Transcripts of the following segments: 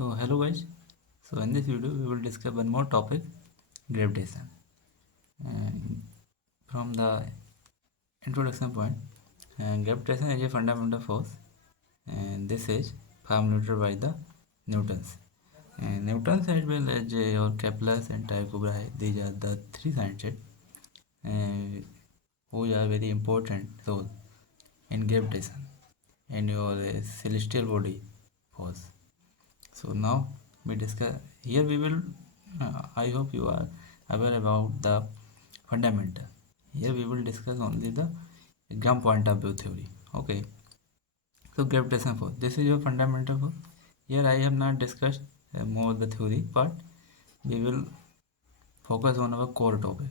So hello guys. So in this video we will discuss one more topic, gravitation. And from the introduction point, gravitation is a fundamental force, and this is formulated by the Newtons. And Newtons as well as your Kepler and Tycho Brahe, these are the three scientists who are very important role in gravitation and your celestial body force. So now we discuss here we will I hope you are aware about the fundamental. Here we will discuss only the exam point of view theory. Okay, so gravitation force, this is your fundamental force. Here I have not discussed more the theory part. We will focus on our core topic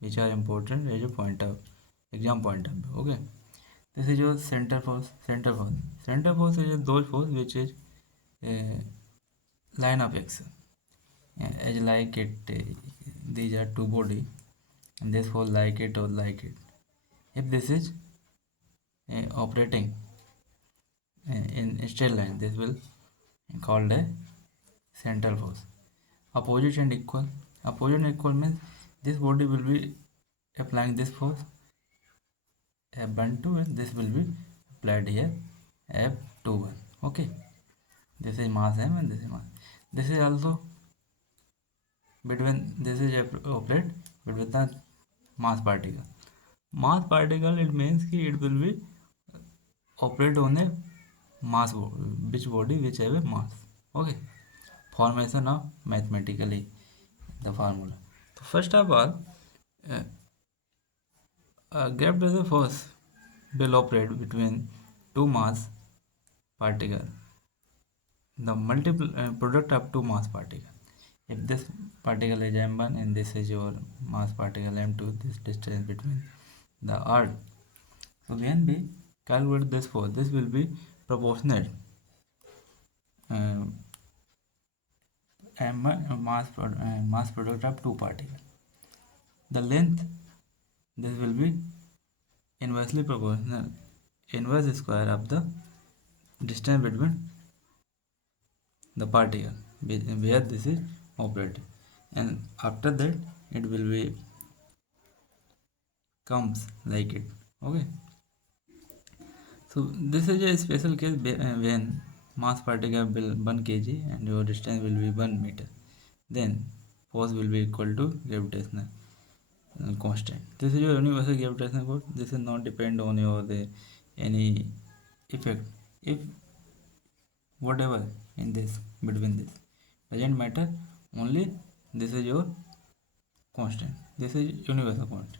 which are important as a point of exam point of view. Okay, this is your center force. Center force is those force which is uh, line of action. As like it, these are two body and this force like it or like it. If this is operating in straight line, this will called a central force. Opposite and equal. Opposite and equal means this body will be applying this force F12 and this will be applied here F21. Okay, this is mass M and this is mass. This is also between, this is operate between the mass particle. Mass particle, it means कि it will be operate on a mass which body which have a mass. Okay, formation of mathematically the formula. So first of all, gravitational force will operate between two mass particle, the multiple product of two mass particle. If this particle is m1 and this is your mass particle m2, this distance between the earth. So when we calculate this force, this will be proportional uh, mass product of two particles. The length, this will be inversely proportional inverse square of the distance between the particle where this is operating, and after that it will be comes like it. Okay, so this is a special case when mass particle will 1 kg and your distance will be 1 meter, then force will be equal to gravitational constant. This is your universal gravitational force. This is not depend on your any effect. If whatever in this between this doesn't matter, only this is your constant. This is universal constant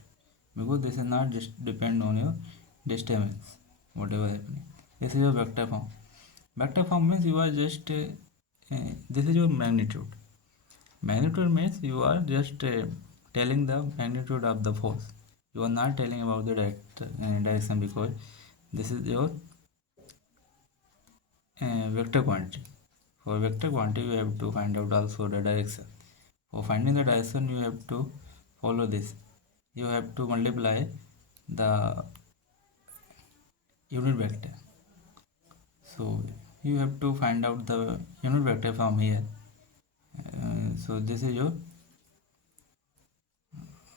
because this is not just depend on your distance whatever happening. This is your vector form. Vector form means you are just this is your magnitude. Magnitude means you are just telling the magnitude of the force. You are not telling about the direction because this is your vector quantity. For vector quantity you have to find out also the direction. For finding the direction you have to follow this. You have to multiply the unit vector. So you have to find out the unit vector from here. So this is your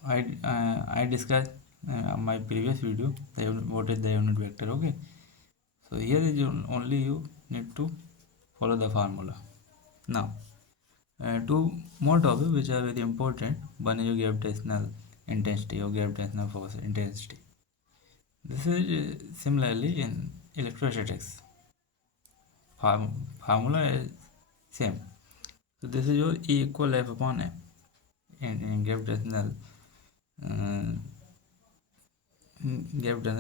I discussed my previous video what is the unit vector. Okay, so here is only you need to follow the formula. Now two more topics which are very important. One is your gravitational intensity or gravitational force intensity. This is similarly in electrostatics. Formula is same. So this is your E equal F upon M in gravitational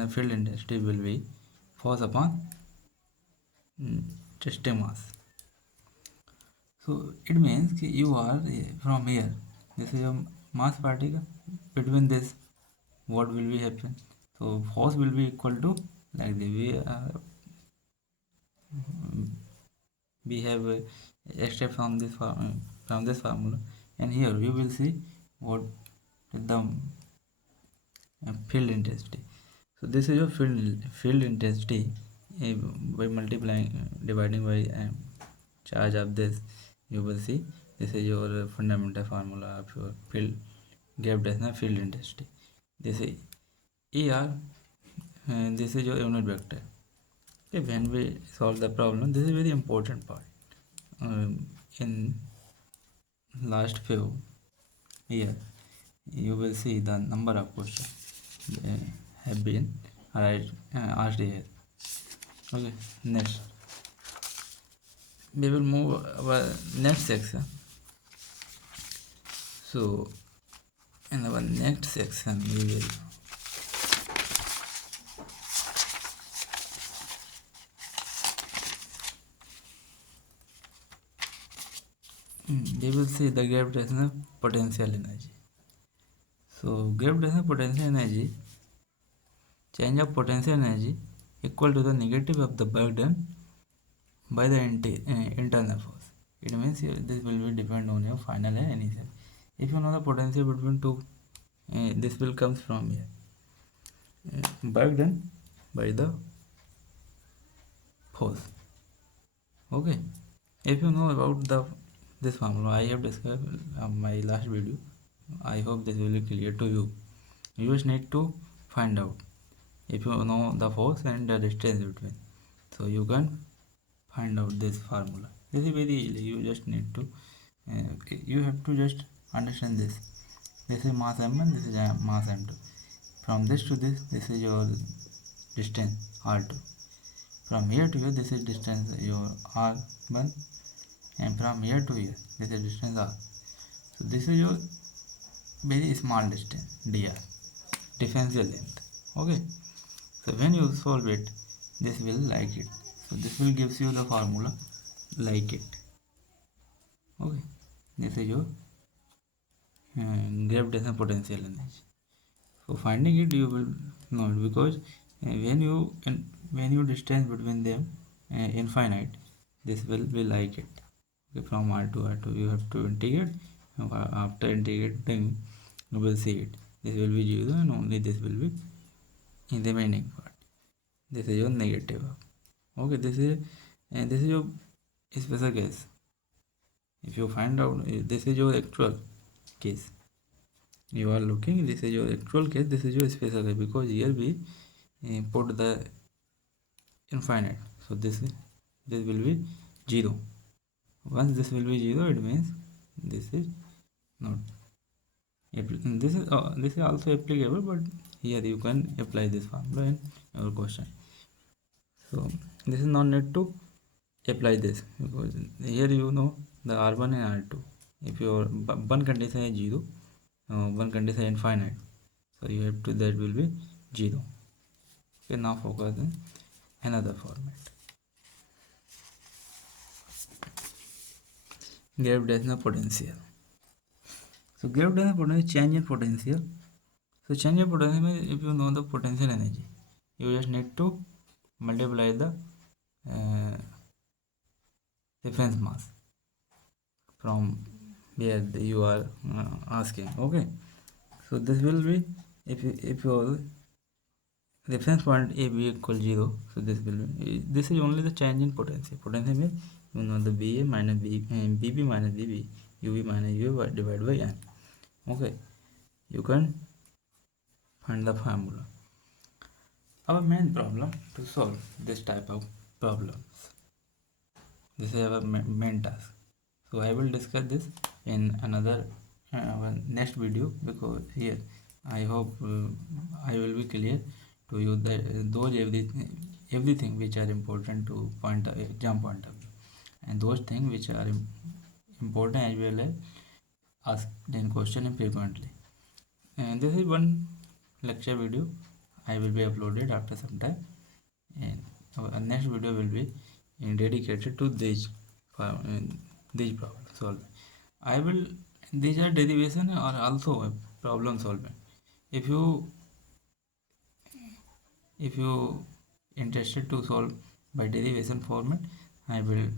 field intensity will be force upon testing mass. So it means you are from here. This is your mass particle. Between this, what will be happen? So force will be equal to like the we have extract from this formula, and here you will see what is the field intensity. So this is your field intensity by multiplying dividing by charge of this, you will see this is your fundamental formula of your field, gravitational field intensity. This is ER, and this is your unit vector. Okay, when we solve the problem, this is very important part. In last few years, you will see the number of questions have been asked here. Okay, next we will move our next section. So in our next section we will see the gravitational potential energy. So gravitational potential energy, change of potential energy equal to the negative of the work done by the internal force. It means this will be depend on your final and initial. If you know the potential between two, this will comes from here. Work done by the force. Okay. If you know about this formula, I have described my last video. I hope this will be clear to you. You just need to find out if you know the force and the distance between. So you can find out this formula. This is very easy. You just need to you have to just understand this. This is mass m1, this is mass m2. From this to this is your distance r2. From here to here, this is distance your r1, and from here to here, this is distance r. So this is your very small distance dr, differential length. Okay. So when you solve it, this will like it. So this will gives you the formula like it. Okay. This is your gravitational potential energy. So finding it, you will know it, because when you distance between them infinite, this will be like it. Okay, from r to r2 you have to integrate. After integrating, you will see it. This will be 0 and only this will be in the remaining part. This is your negative. Okay, this is your special case. If you find out this is your actual case, you are looking, this is your actual case, this is your special case, because here we put the infinite. So this will be 0. Once this will be 0, it means this is not. This is also applicable, but here you can apply this formula in your question. So this is not need to apply this, because here you know the r1 and r2. If your one condition is 0, one condition is infinite, so you have to, that will be 0. Okay, now focus on another format. Gravitational potential. So gravitational potential, change in potential. So change in potential means if you know the potential energy, you just need to multiply the reference mass from where you are asking. Okay, so this will be, if your reference point a b equal 0, so this will be, this is only the change in potential. Potential means you know the ba minus bb minus bb, ub minus ub divided by n. Okay, you can find the formula. Our main problem to solve this type of problems, this is our main task. So I will discuss this in another next video, because here I hope I will be clear to you that those everything which are important to exam point of view, and those things which are important as well as asked in question frequently. And this is one lecture video I will be uploaded after some time, and our next video will be dedicated to these problems solving. I will, these are derivation or also a problem solving. If you interested to solve by derivation format, I will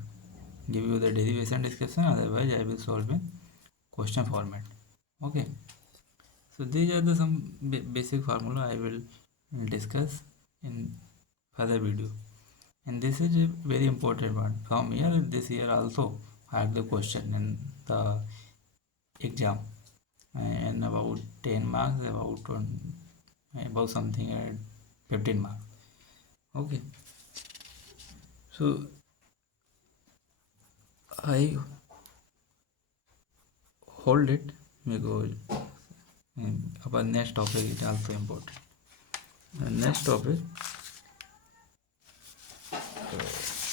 give you the derivation description, otherwise I will solve in question format. Okay, so these are the some basic formula I will discuss in further video, And this is a very important one. From here, this year also I have the question in the exam, and about 10 marks, about 20, about something at 15 marks. Okay, so I hold it because our next topic is also important. The next topic,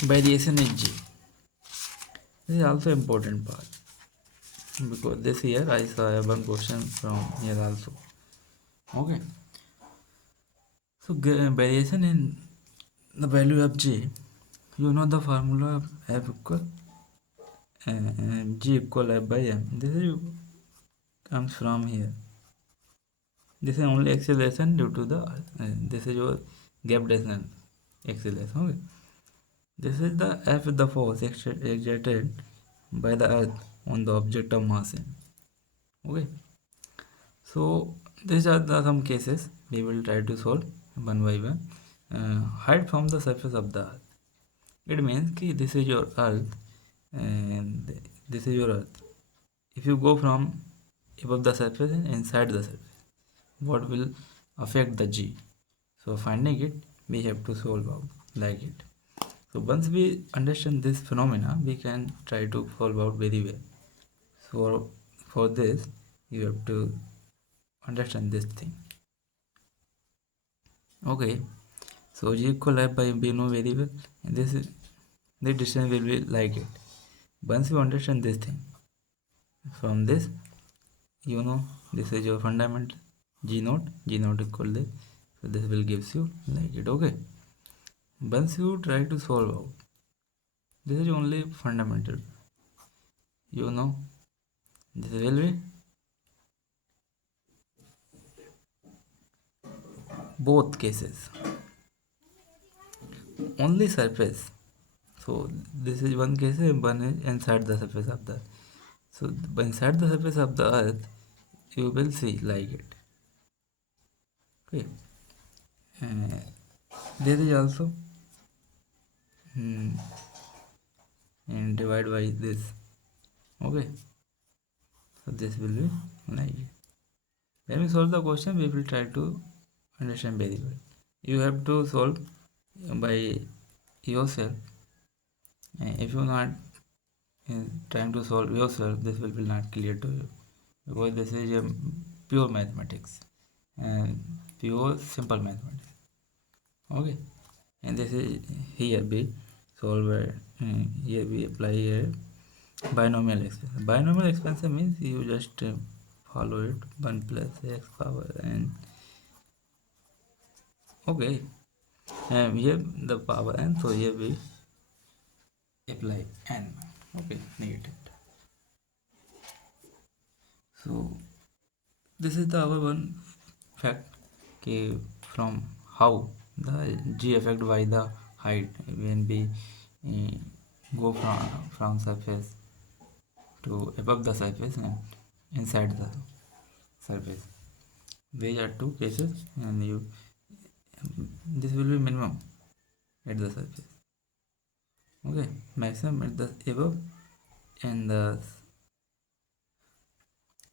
variation in G. This is also important part because this year I saw one question from here also. Okay, so variation in the value of G, you know the formula of F equal G equal F by M. This is comes from here. This is only acceleration due to the this is your gravitational acceleration. Okay, this is the F, the force exerted by the earth on the object of mass M. Okay, so these are the some cases we will try to solve one by one. Height from the surface of the earth. It means कि this is your earth and this is your earth. If you go from above the surface and inside the surface, what will affect the G? So finding it, we have to solve out like it. So once we understand this phenomena, we can try to solve out very well. So for this, you have to understand this thing. Okay, so G equal F by B know very well, and this distance will be like it. Once you understand this thing, from this, you know this is your fundamental G naught equal this. So this will gives you like it. Okay, once you try to solve out, this is only fundamental. You know this will be both cases. Only surface. So this is one case and one is inside the surface of the earth. So inside the surface of the earth, you will see like it. Okay. There is also and divide by this. Okay. So this will be like it. When we solve the question, we will try to understand very well. You have to solve by yourself. If you are not trying to solve yourself, this will be not clear to you because this is a pure mathematics and pure simple mathematics. Okay, and this is here we solve here we apply here binomial expansion. Binomial expansion means you just follow it 1 plus x power n. Okay, and here the power n, so here we apply n. Okay, negative. So this is the our one fact from how the G affect by the height when we go from surface to above the surface and inside the surface. These are two cases and you this will be minimum at the surface. Okay, maximum at the above and the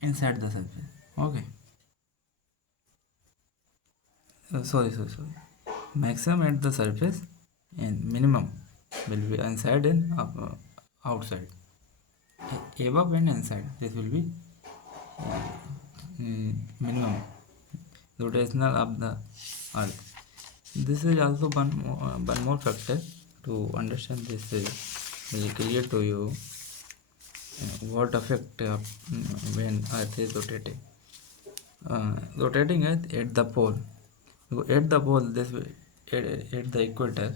inside the surface. Okay, sorry. Maximum at the surface and minimum will be inside and outside. Above and inside, this will be minimum rotational of the earth. This is also one more factor to understand this will clear to you what effect when earth is rotating. Rotating earth at the pole. At the pole, this at the equator,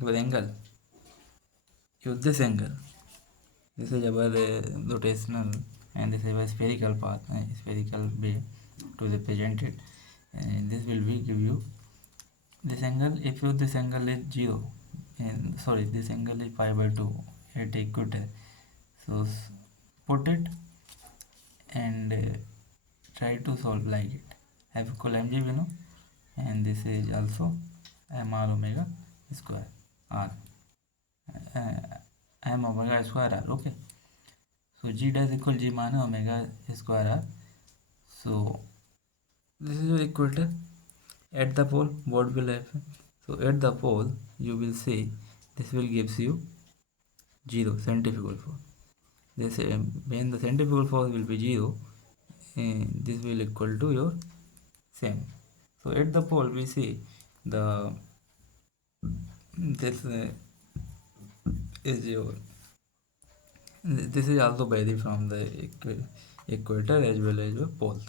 with angle. Use this angle. This is our rotational and this is a spherical path, spherical way to represent it. And this will be give you this angle. If you this angle is 0, and sorry, this angle is pi by 2 at equator. So put it and try to solve like it. F equal mg we know, and this is also mr omega square. r, m omega square r. Okay, so g dash equal g minus omega square r. So this is your equator. At the pole, what will happen? So at the pole, you will see this will gives you 0 centrifugal force. This when the centrifugal force will be 0, this will equal to your same. So at the pole, we see the this is your this is also vary from the equator as well as your poles.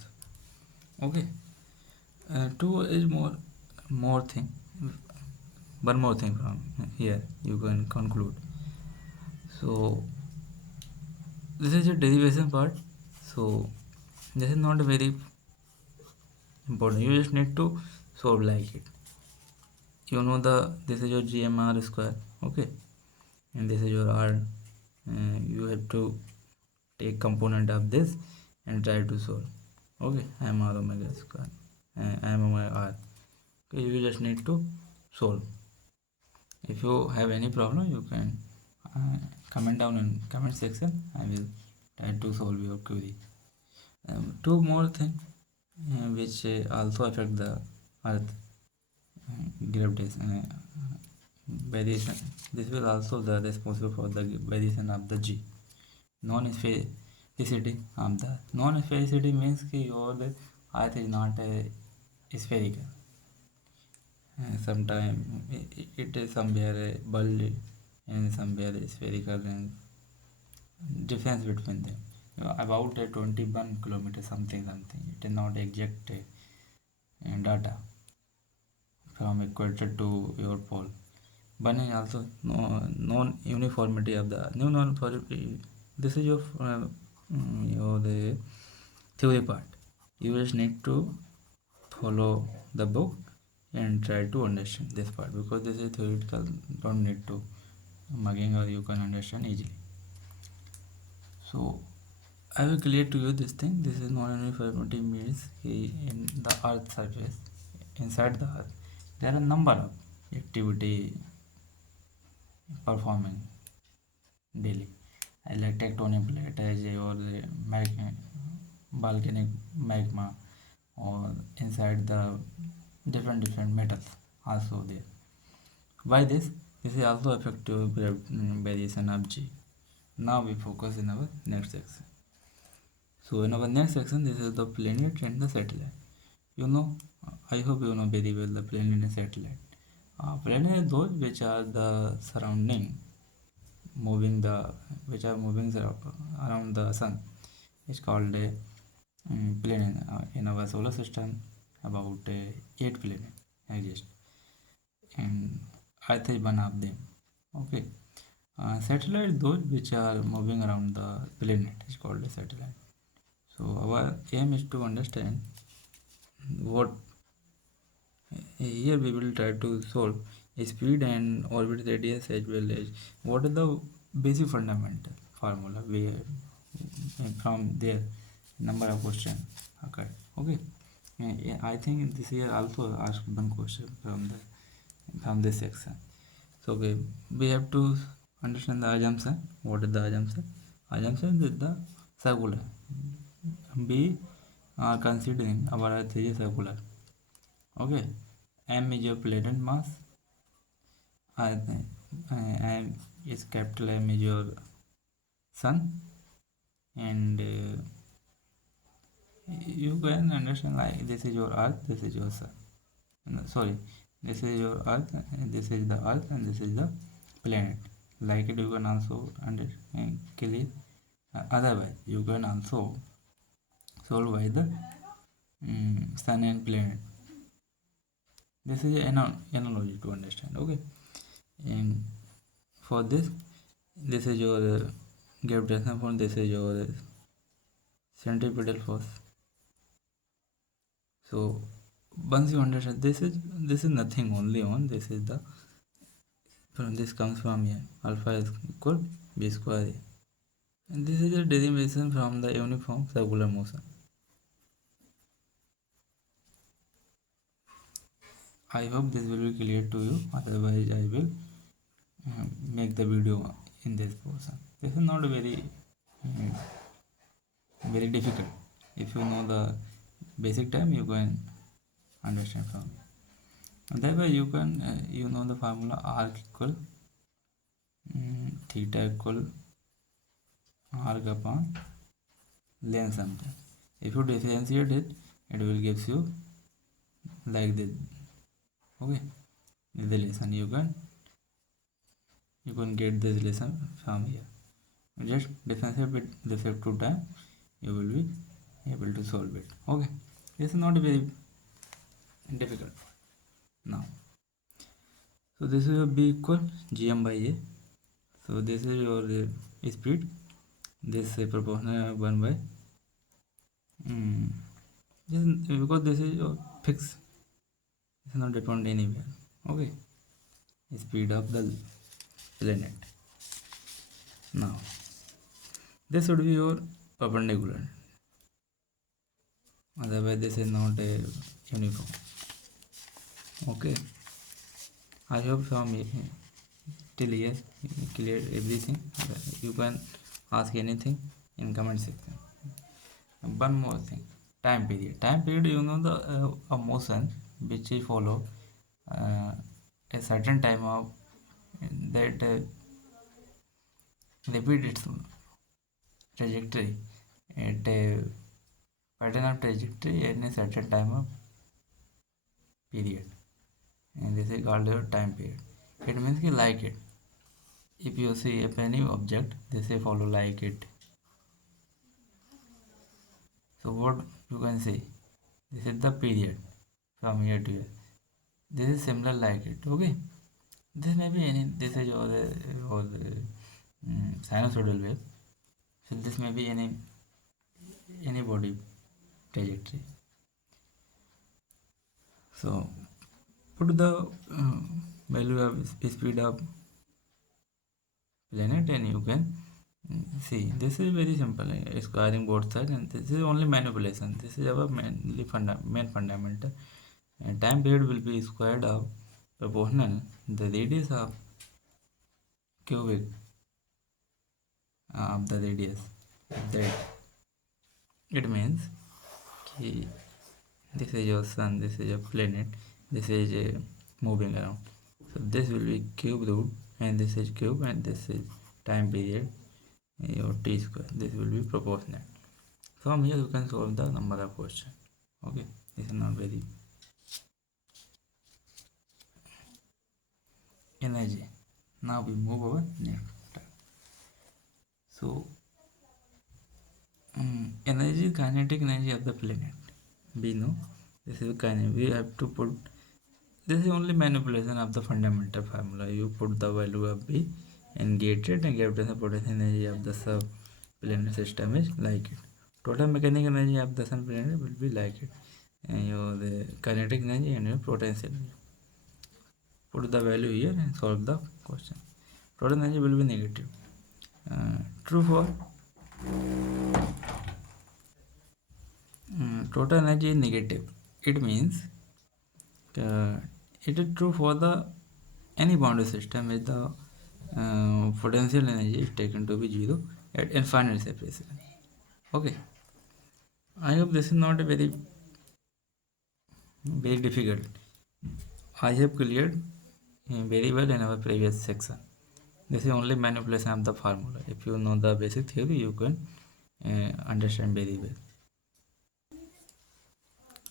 Okay, two is more thing. One more thing from here you can conclude. So this is your derivation part. So this is not very important. You just need to solve like it. You know this is your GMR square. Okay, and this is your R. You have to take component of this and try to solve. Okay, m r omega square, m omega r. Okay, you just need to solve. If you have any problem, you can comment down in comment section. I will try to solve your query. Two more things which also affect the earth gravitation variation. This will also the responsible for the variation of the g. Non-sphericity of the non-sphericity means कि your earth is not spherical. Sometimes it is somewhere bulgy and somewhere spherical, and difference between them about 21 kilometers something. It is not exact data from equator to your pole. One is also non-uniformity of the new non-uniformity. This is your the theory part. You just need to follow the book and try to understand this part, because this is theoretical. Don't need to mugging, or you can understand easily. So I will clear to you this thing. This is non-uniformity means in the earth surface, inside the earth, there are a number of activity performing daily, like tectonic plate as or the volcanic magma, or inside the different metals also there. Why this? This is also effective variation of G. Now we focus in our next section. So in our next section, this is the planet and the satellite. You know, I hope you know very well the planet and satellite. Planet are those which are the surrounding, moving the which are moving around the sun. It's called a planet. In our solar system, about 8 planets exist, and Earth is one of them. Okay, satellite those which are moving around the planet is called a satellite. So our aim is to understand what here we will try to solve speed and orbit radius, as well as what are the basic fundamental formula we from there number of question occur. Okay, I think this year also asked one question from this section. So okay, we have to understand the assumption. What is the assumption? Assumption is the circular. We are considering our earth is circular. Okay, m is your planet mass. M is capital M is your sun, and you can understand like this is your earth, this is your sun. No, sorry, this is your earth, and this is the earth, and this is the planet. Like it, you can also understand clear. Otherwise, you can also solve by the sun and planet. This is an analogy to understand. Okay, and for this is your gravitational force, this is your centripetal force. So once you understand this is nothing, only on this is the from this comes from here, alpha is equal b square a, and this is a derivation from the uniform circular motion. I hope this will be clear to you. Otherwise, I will make the video in this portion. This is not very mm, very difficult. If you know the basic time, you can understand from it. And that way you can you know the formula arc equal theta equal arc upon length sometimes. If you differentiate it, it will gives you like this. Okay, this relation you can get this relation from here. Just differentiate with respect to time, you will be able to solve it. Okay, this is not very difficult. Now, so this is b equal gm by a. So this is your speed. This is proportional 1 by because this is your fixed. It's not depend anywhere. Okay, speed of the planet. Now this would be your perpendicular, otherwise this is not a uniform. Okay, I hope from till here clear everything. You can ask anything in comment section. One more thing, time period. Time period, you know the a motion which will follow a certain time of that repeat its trajectory at a pattern of trajectory in a certain time of period, and this is called your time period. It means you like it. If you see any object, this will follow like it. So what you can say, this is the period from here to here. This is similar like it. Okay, this may be any. This is your sinusoidal wave. So this may be any body trajectory. So put the value of speed of planet and you can see. This is very simple, squaring both sides, and this is only manipulation. This is our main fundamental. And time period will be squared of proportional the radius of cubic of the radius. That it means कि this is your sun, this is your planet, this is moving around. So this will be cube root, and this is cube, and this is time period, your t square. This will be proportional. From here you can solve the number of questions. Okay, this is not very energy. Now we move over next. So energy, kinetic energy of the planet. We know this is kinetic. We have to put. This is only manipulation of the fundamental formula. You put the value of B and get it, and gravitational potential energy of the sub-planet system is like it. Total mechanical energy of the sun planet will be like it. And the kinetic energy and your potential energy. Put the value here and solve the question. Total energy will be negative. True for total energy is negative. It means it is true for the any boundary system with the potential energy is taken to be zero at infinite separation. Okay, I hope this is not a very difficult. I have cleared very well in our previous section. This is only manipulation of the formula. If you know the basic theory, you can understand very well.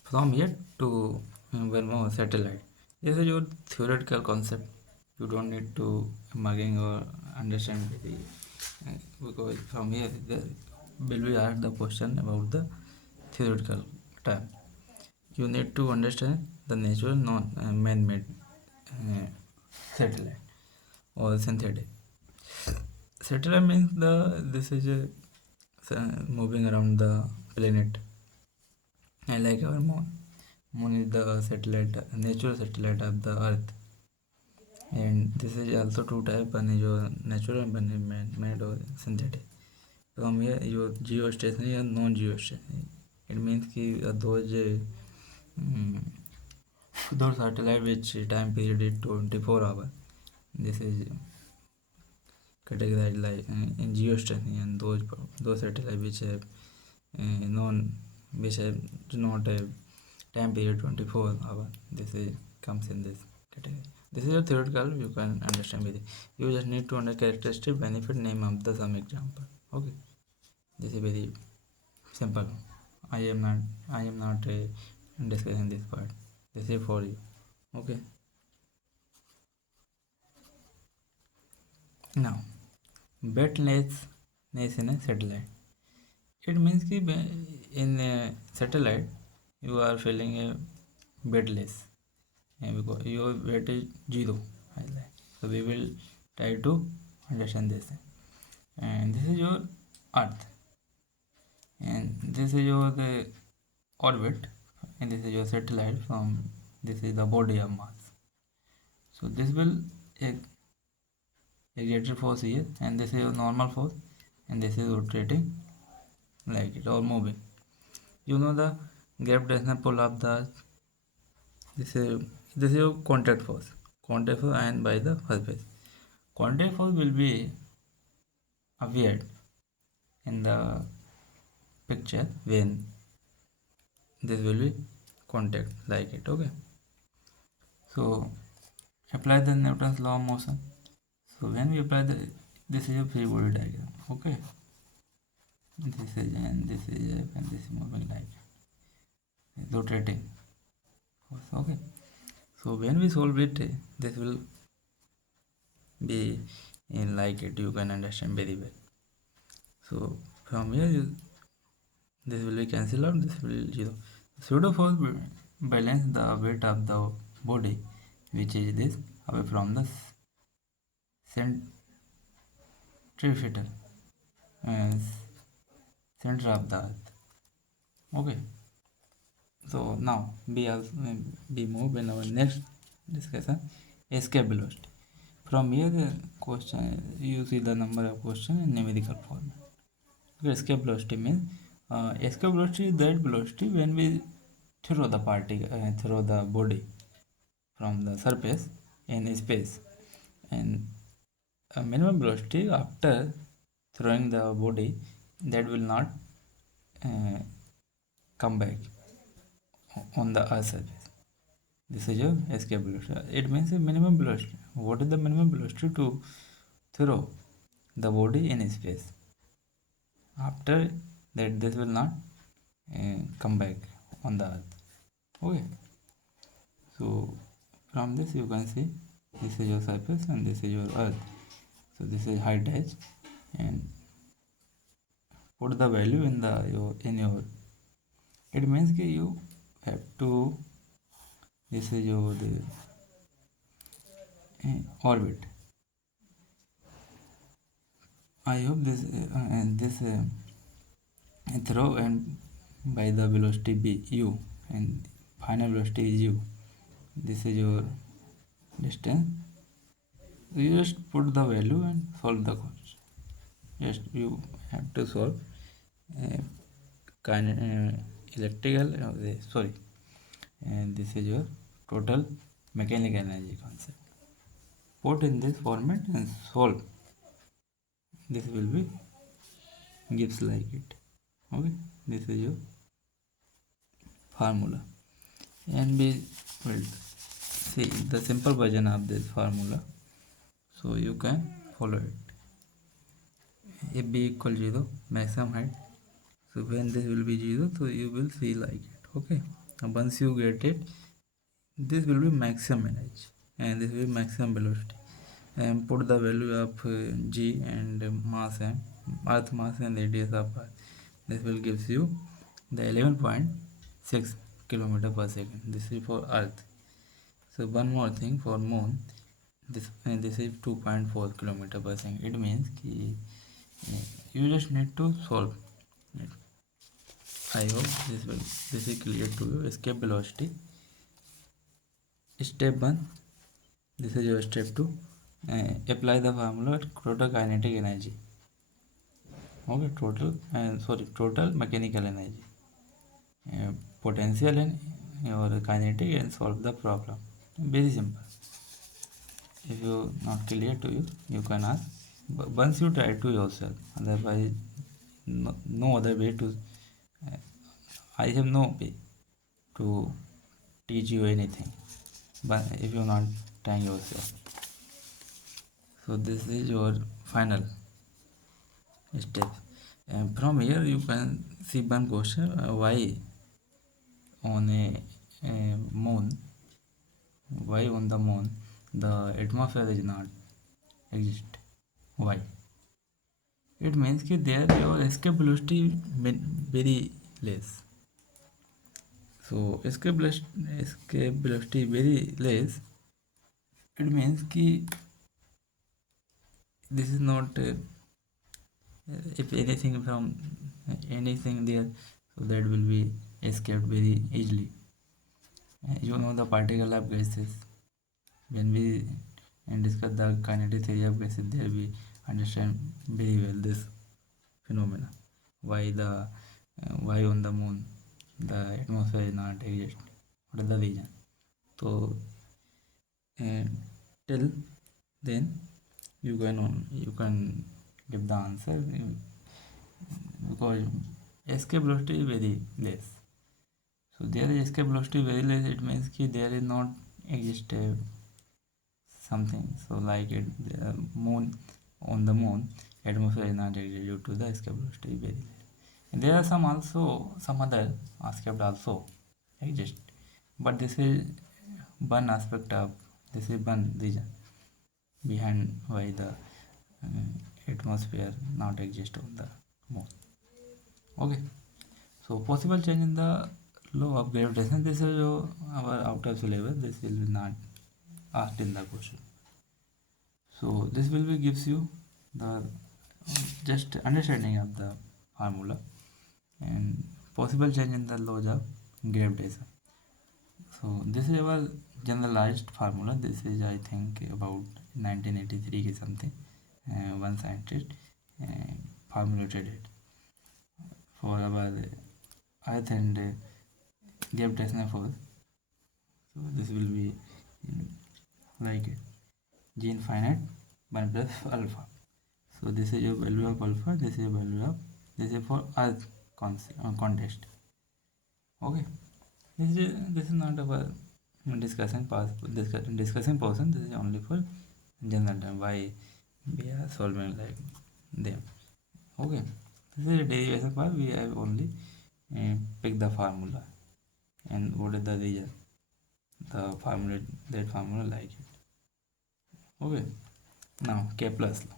From here to one more satellite. This is your theoretical concept. You don't need to mugging or understand very because from here will be asked the question about the theoretical term. You need to understand the natural man-made satellite or synthetic. Satellite means this is moving around the planet, and like our moon. Moon is the satellite, natural satellite of the Earth, and this is also two types. One is your natural, and one is man-made or synthetic. From here, your geostationary and non-geostationary. It means that those satellite which time period is 24 hours. This is categorized like in geostationary, and those satellites which have non which have do not have time period 24 hour. This is comes in this category. This is a theoretical, you can understand with it. You just need to understand characteristic, benefit, name of the some example. Okay, this is very simple. I am not discussing this part. This is for you. Okay. Now, weightlessness in a satellite. It means कि in a satellite you are feeling a weightless, because your weight is zero. So we will try to understand this. And this is your Earth, and this is your the orbit, and this is your satellite from this is the body of Mars. So this will exerted force here, and this is your normal force, and this is rotating like it or moving. You know the gravitational pull of the Earth. This is your contact force. Contact force and by the surface. Contact force will be appeared in the picture when this will be contact like it. Okay. So apply the Newton's law of motion. So when we apply this is a free body diagram. Okay. This is and this is and this is moving like rotating. Okay. So when we solve it, this will be in like it. You can understand very well. So from here this will be cancelled out. This will be 0. Pseudo force will balance the weight of the body, which is this, away from the centrifugal uh, center of the Earth. Okay. So now we move in our next discussion, escape velocity. From here the question you see the number of question in numerical format. Okay, escape velocity means escape velocity is that velocity when we throw the particle throw the body from the surface in space, and a minimum velocity after throwing the body that will not uh, come back on the earth surface. This is your escape velocity. It means a minimum velocity. What is the minimum velocity to throw the body in space? After that, this will not come back on the earth. Okay. So from this you can see this is your surface and this is your earth. So this is height h, and put the value in your. It means that you have to. This is your the orbit. I hope this and this throw and by the velocity b u, and final velocity is u. This is your distance. You just put the value and solve the question. Just you have to solve electrical sorry, and this is your total mechanical energy concept. Put in this format and solve. This will be gives like it. Okay, this is your formula, and we will see the simple version of this formula, so you can follow it. If b equal 0, maximum height. So when this will be 0, so you will see like it. Okay, and once you get it, this will be maximum energy and this will be maximum velocity, and put the value of g and mass m, earth mass and radius of earth. This will gives you the 11.6 kilometer per second. This is for earth. So one more thing for moon, this is 2.4 kilometer per second. It means you just need to solve it. I hope this is clear to you. Escape velocity. Step 1, this is your step 2. Apply the formula total kinetic energy. Okay, total mechanical energy, potential and your kinetic, and solve the problem. Very simple. If you not clear to you, you can ask once you try to yourself, otherwise no other way to. I have no way to teach you anything, but if you're not trying yourself. So this is your final step, and from here you can see one question: why on a moon, why on the moon the atmosphere is not exist? Why? It means that there your escape velocity very less. So escape velocity very less. It means that this is not if anything from anything there, so that will be escaped very easily. You know the particle of gases. When we discuss the kinetic theory of gases, there we understand very well this phenomena. Why on the moon the atmosphere is not exist? What is the reason? So till then you can give the answer because escape velocity is very less. So there is escape velocity very less. It means that there is not exist something. So like it the moon on the moon atmosphere is not exist due to the escape velocity very less. And there are some other escape also exist, but this is one aspect of this is one reason behind why the atmosphere not exist on the moon. Okay, so possible change in the law of gravitation. This is our out of syllabus. This will be not asked in the question. So this will be gives you the just understanding of the formula and possible change in the laws of gravitation. So this is our generalized formula. This is I think about 1983 ki something. One scientist formulated it for our earth and gravitational force. So this will be like g infinite 1 plus alpha. So this is your value of alpha. This is your value of this is for earth context. Okay. This is not our discussion discussing portion. This is only for general term why we are solving like them. Okay, this is a derivation part. We have only pick the formula and what is the reason the formula that formula like it. Okay, now Kepler's law,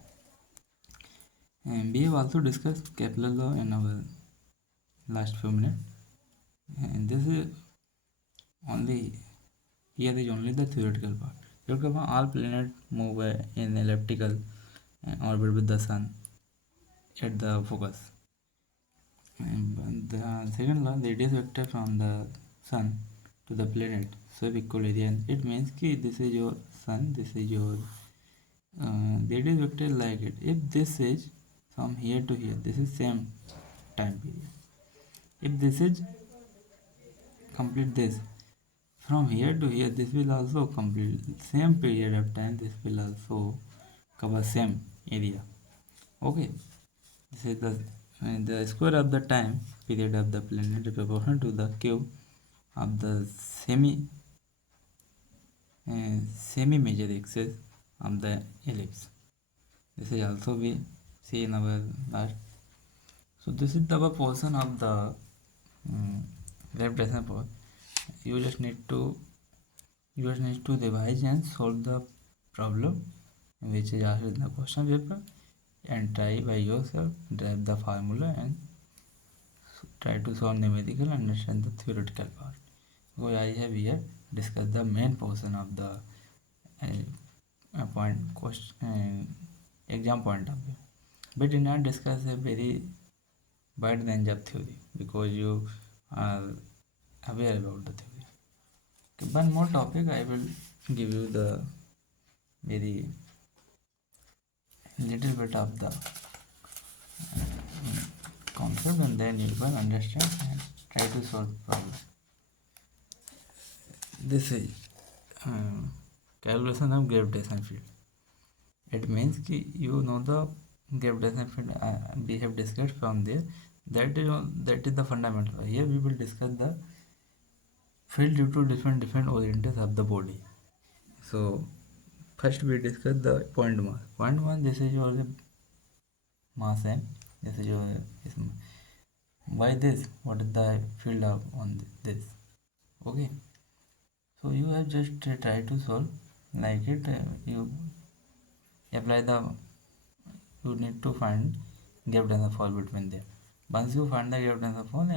and we have also discussed Kepler's law in our last few minutes, and this is only here is only the theoretical part. Theoretical part, all planets move in elliptical orbit with the sun at the focus. And the second law, the radius vector from the sun to the planet so equilibrium. It means that this is your sun, this is your the radius vector like it. If this is from here to here, this is same time period. If this is complete this from here to here, this will also complete same period of time. This will also cover same area. Okay, this is the square of the time period of the planet is proportional to the cube of the semi major axis of the ellipse. This is also we see in our last. So this is the portion of the gravitational force. You just need to revise and solve the problem which is asked in the question paper and try by yourself, drive the formula and try to solve numerical and understand the theoretical part. Because I have here discussed the main portion of the exam point of view, but did not discuss a very wide range of theory because you are aware about the theory. Okay, one more topic I will give you the very little bit of the concept and then you can understand and try to solve problem. This is calculation of gravitational field. It means कि you know the gravitational field we have discussed from there. That is the fundamental. Here we will discuss the field due to different orientations of the body. So first we discuss the point mass. Point mass, this is your mass m. This is your why this? What is the field of on this? Okay. So you have just try to solve like it. You apply the. You need to find gap fall between them. Once you find the gap fall,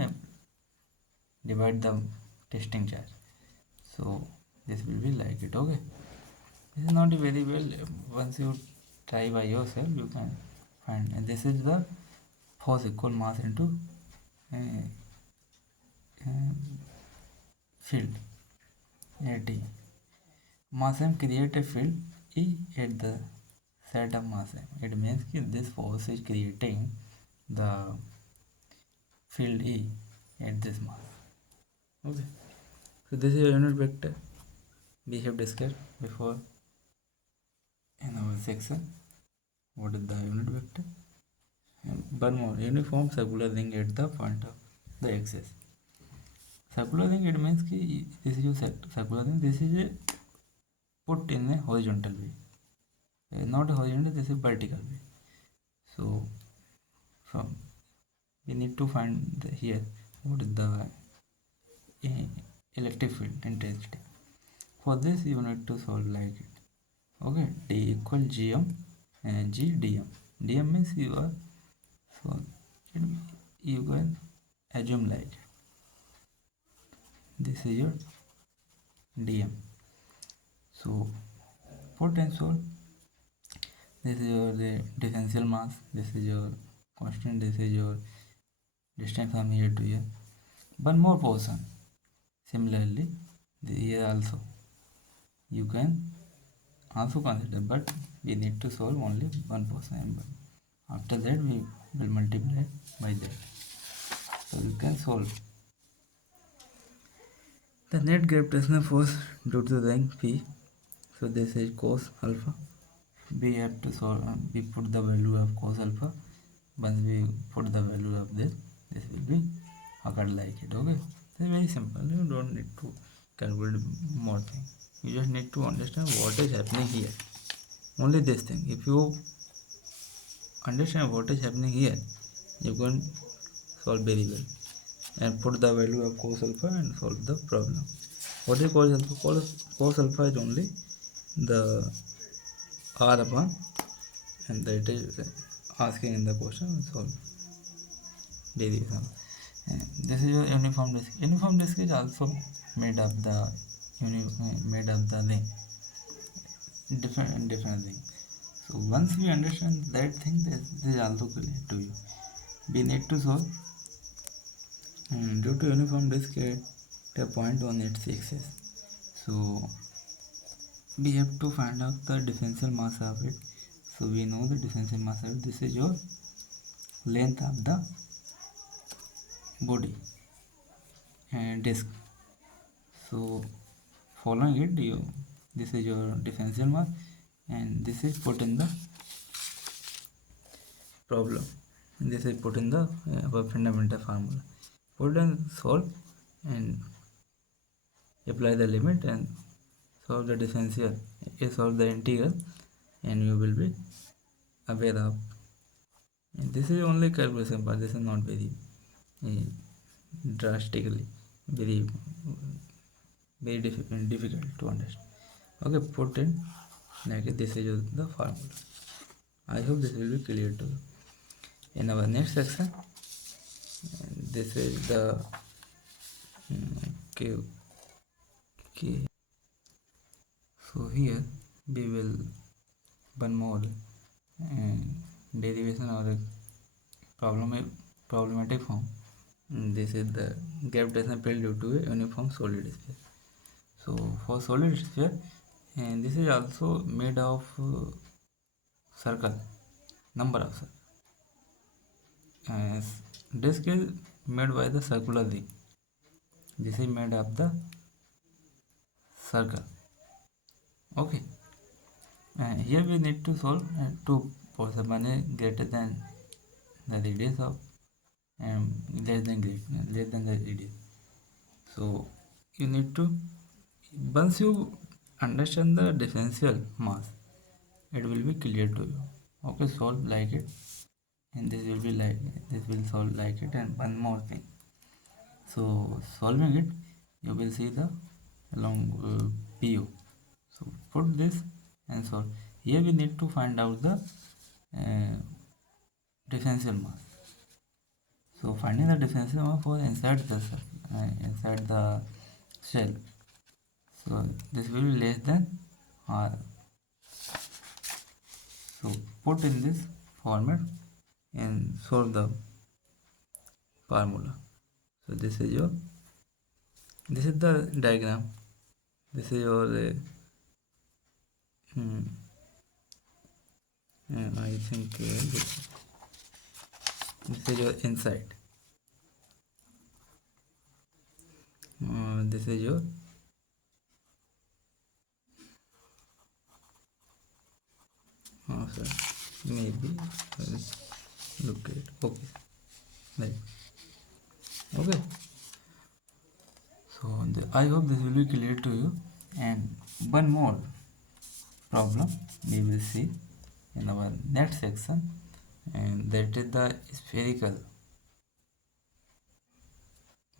divide the testing charge. So this will be like it. Okay. This is not very well. Once you try by yourself, you can find. And this is the force equal mass into uh, uh, field at T. Mass m create a field E at the set of mass m. It means that this force is creating the field E at this mass. Okay. So this is a unit vector we have discussed before in our section. What is the unit vector? One more, uniform circular ring at the point of the axis. Circular ring, it means कि this is your circular ring. This is a put in a horizontal way. Not horizontal, this is vertical way. So from we need to find here what is the electric field intensity. For this you need to solve like it. Okay, D equal Gm and G dm. Dm means you are, so you can assume like this is your dm. So put and solve. This is your differential mass, this is your constant, this is your distance from here to here. One more portion, similarly here also you can also consider, but we need to solve only one portion. After that we will multiply by that. So you can solve the net gravitational force due to the ring P. So this is cos alpha. We have to solve. We put the value of cos alpha. Once we put the value of this will be occurred like it. Okay, it's very simple. You don't need to calculate more thing. You just need to understand what is happening here. Only this thing. If you understand what is happening here, you can solve very well and put the value of cos alpha and solve the problem. What is cos alpha? Cos alpha is only the r upon, and that is asking in the question, solve derivation. This is your uniform disk. Uniform disk is also made of the ring, different thing. So once we understand that thing, this is also clear to you. We need to solve due to uniform disk at a point on its axis. So we have to find out the differential mass of it. So we know the differential mass of it. This is your length of the body and disk. So following it, this is your differential mass, and this is put in the problem. This is put in the fundamental formula. Put and solve and apply the limit and solve the differential. Solve the integral, and you will be aware of. And this is only calculation part. This is not very drastically very difficult to understand. Okay, put in like this is the formula. I hope this will be clear to you. In our next section, this is the okay. So here we will one more derivation or a problematic form. This is the gravitational field due to a uniform solid sphere. So for solid sphere, and this is also made of circle, number of circle. Disk is made by the circular ring. This is made of the circle. Okay, Here we need to solve two portion. One is greater than the radius of less than the radius. So you need to, once you understand the differential mass, it will be clear to you. Okay, solve like it, and this will be like this will solve like it. And one more thing, so solving it, you will see the along PO. So put this and solve. Here we need to find out the differential mass. So finding the differential mass for inside the shell. So this will be less than R. So put in this format and solve the formula. So this is the diagram. This is your I think this is your inside. This is your sorry, maybe look at it. Okay, right. Okay. So I hope this will be clear to you. And one more problem we will see in our next section, and that is the spherical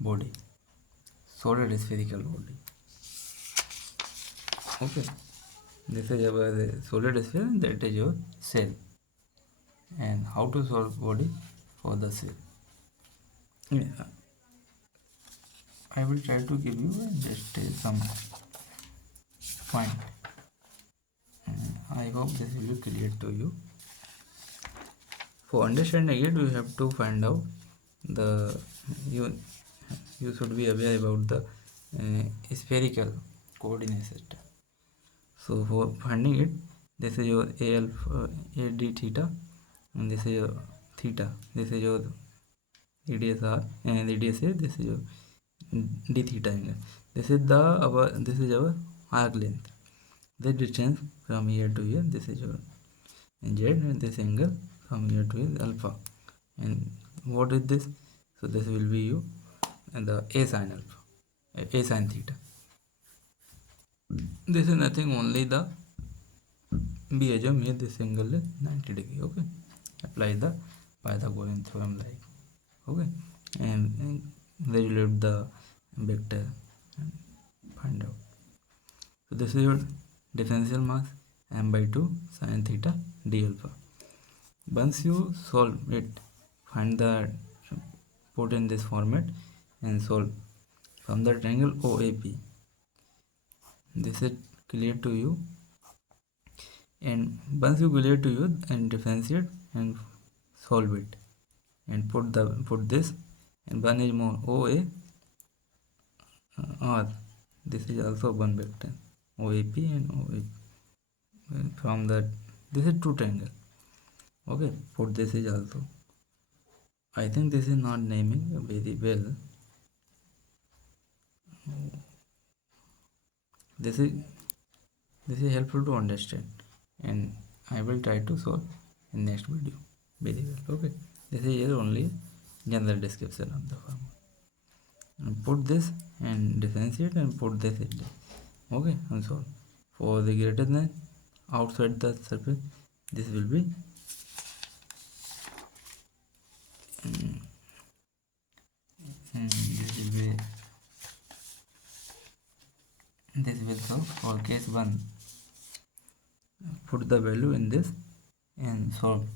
body, solid spherical body. Okay, this is our solid sphere, and that is your cell, and how to solve body for the cell. Yeah, I will try to give you just some point. I hope this will be clear to you. For understanding it, we have to find out the you should be aware about the spherical coordinate system. So for finding it, this is your AD theta, and this is your theta. This is your radius r, and radius a. This is your d theta angle. This is our arc length. The distance from here to here. This is your z, and this angle from here to here alpha. And what is this? So this will be you and the a sin alpha, a sin theta. This is nothing, only the be assume here this angle is 90 degree. Okay, apply the Pythagorean theorem like. Okay, and regulate the vector and find out. So this is your differential mass m/2 sin theta d alpha. Once you solve it, find the, put in this format and solve from the triangle OAP. This is clear to you, and once you clear to you, and differentiate and solve it, and put this, and one is more OA R. This is also one vector OAP and OAP. From that, this is two triangle. Okay, put this is also. I think this is not naming very well. This is helpful to understand, and I will try to solve in next video very well. Okay, this is here only general description of the formula. And put this and differentiate and put this in there. Okay, and solve. For the greater than outside the surface, this will be this will solve. For case 1, put the value in this and solve.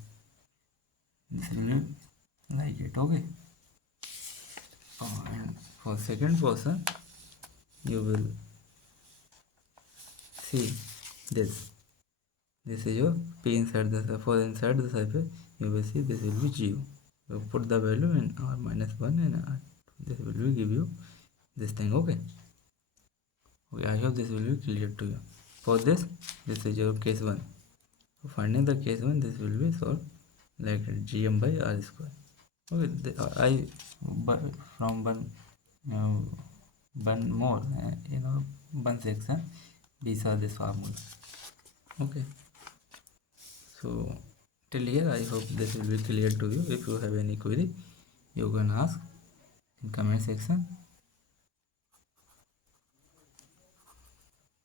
This will be like it. Okay. And for second person, you will see this. This is your P inside the surface. For inside the surface, you will see this will be 0. So put the value in r minus 1 and r. This will give you this thing. Okay. Okay, I hope this will be clear to you. For this is your case 1. So finding the case 1, this will be solved like gm by r square. Okay, from one more one section, these are this formula. Okay. So till here I hope this will be clear to you. If you have any query, you can ask in comment section.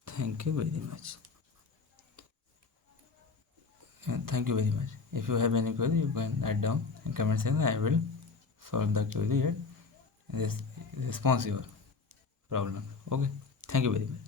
Thank you very much. Thank you very much. If you have any query, you can add down in comment section. I will solve the query and response your problem. Okay, thank you very much.